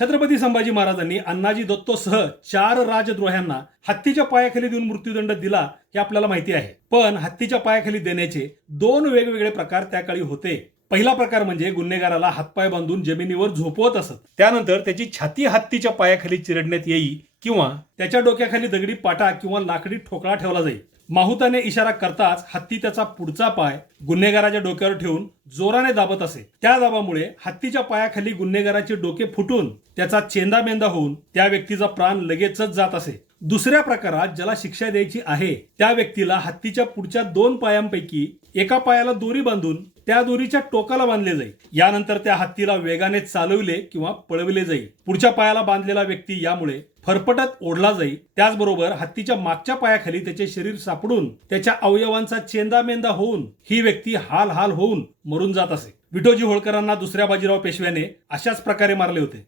छत्रपती संभाजी महाराजांनी अण्णाजी दत्तोसह चार राजद्रोह्यांना हत्तीच्या पायाखाली देऊन मृत्यूदंड दिला हे आपल्याला माहिती आहे. पण हत्तीच्या पायाखाली देण्याचे दोन वेगवेगळे प्रकार त्या काळी होते. पहिला प्रकार म्हणजे गुन्हेगाराला हातपाय बांधून जमिनीवर झोपवत असत. त्यानंतर त्याची छाती हत्तीच्या पायाखाली चिरडण्यात येई किंवा त्याच्या डोक्याखाली दगडी पाटा किंवा लाकडी ठोकळा ठेवला जाईल माहुताने इशारा करताच हत्ती त्याचा पुढचा पाय गुन्हेगाराच्या डोक्यावर ठेवून जोराने दाबत असे. त्या दाबामुळे हत्तीच्या पायाखाली गुन्हेगाराचे डोके फुटून त्याचा चेंदामेंदा होऊन त्या व्यक्तीचा प्राण लगेचच जात असे. दुसऱ्या प्रकारात ज्याला शिक्षा द्यायची आहे त्या व्यक्तीला हत्तीच्या पुढच्या दोन पायांपैकी एका पायाला दोरी बांधून त्या दोरीच्या टोकाला बांधले जाईल यानंतर त्या हत्तीला वेगाने चालविले किंवा पळविले जाईल पुढच्या पायाला बांधलेला व्यक्ती यामुळे फरफटत ओढला जाई. त्याचबरोबर हत्तीच्या मागच्या पायाखाली त्याचे शरीर सापडून त्याच्या अवयवांचा चेंदामेंदा होऊन ही व्यक्ती हाल हाल होऊन मरून जात असे. विठोजी होळकरांना दुसऱ्या बाजीराव पेशव्याने अशाच प्रकारे मारले होते.